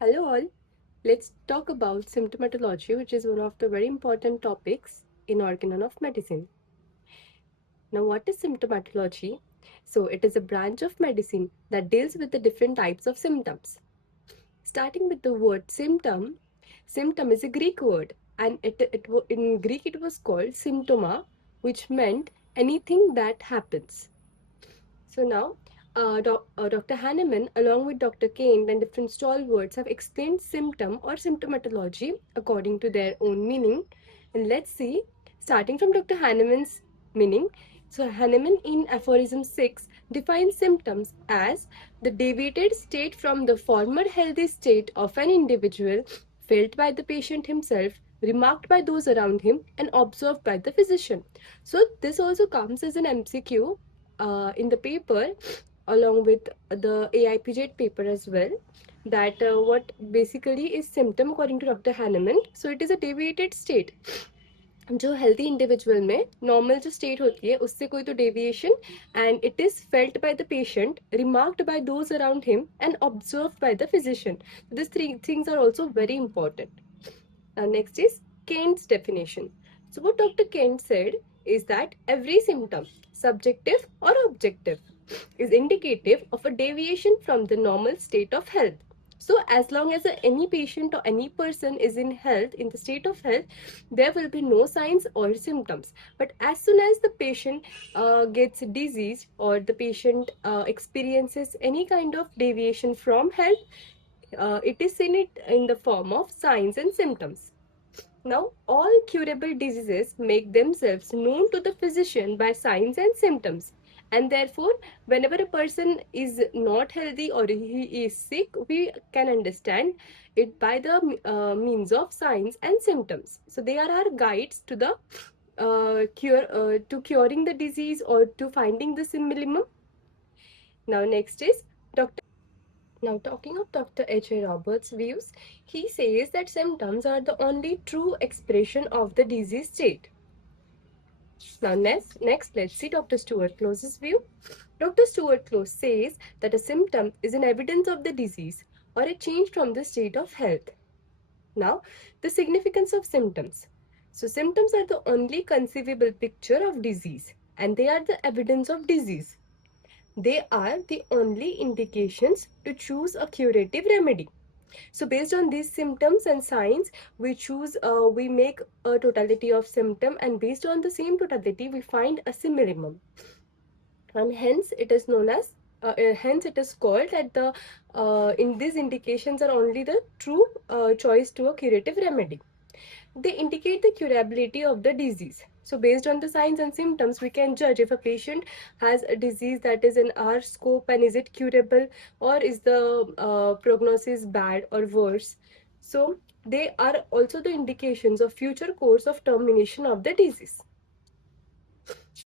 Hello all. Let's talk about symptomatology, which is one of the very important topics in organon of medicine. Now, what is symptomatology? So, it is a branch of medicine that deals with the different types of symptoms. Starting with the word symptom, symptom is a Greek word, and in Greek it was called symptoma, which meant anything that happens. So now, Dr. Hahnemann, along with Dr. Kane and different stalwarts, have explained symptom or symptomatology according to their own meaning. And let's see, starting from Dr. Hahnemann's meaning. So Hahnemann in aphorism 6 defines symptoms as the deviated state from the former healthy state of an individual felt by the patient himself, remarked by those around him, and observed by the physician. So this also comes as an MCQ in the paper along with the AIPJ paper as well, that what basically is symptom according to Dr. Hahnemann. So it is a deviated state. जो healthy individual में normal जो state होती है उससे कोई तो deviation and it is felt by the patient remarked by those around him and observed by the physician this three things are also very important. Next is Kent's definition. So, what Dr. Kent said is that every symptom, subjective or objective, is indicative of a deviation from the normal state of health. So, as long as any patient or any person is in health, in the state of health, there will be no signs or symptoms. But as soon as the patient gets disease or the patient experiences any kind of deviation from health, it is seen it in the form of signs and symptoms. Now, all curable diseases make themselves known to the physician by signs and symptoms. And therefore, whenever a person is not healthy or he is sick, we can understand it by the means of signs and symptoms. So, they are our guides to the curing the disease or to finding the symptom. Now, next is Dr. Now, talking of Dr. H.A. Roberts' views, he says that symptoms are the only true expression of the disease state. Now, next, let's see Dr. Stuart Close's view. Dr. Stuart Close says that a symptom is an evidence of the disease or a change from the state of health. Now, the significance of symptoms. So, symptoms are the only conceivable picture of disease, and they are the evidence of disease. They are the only indications to choose a curative remedy. So based on these symptoms and signs, we make a totality of symptom, and based on the same totality, we find a simillimum. And hence it is known as, hence it is called that in these indications are only the true choice to a curative remedy. They indicate the curability of the disease. So based on the signs and symptoms, we can judge if a patient has a disease that is in our scope and is it curable, or is the prognosis bad or worse. So they are also the indications of future course of termination of the disease.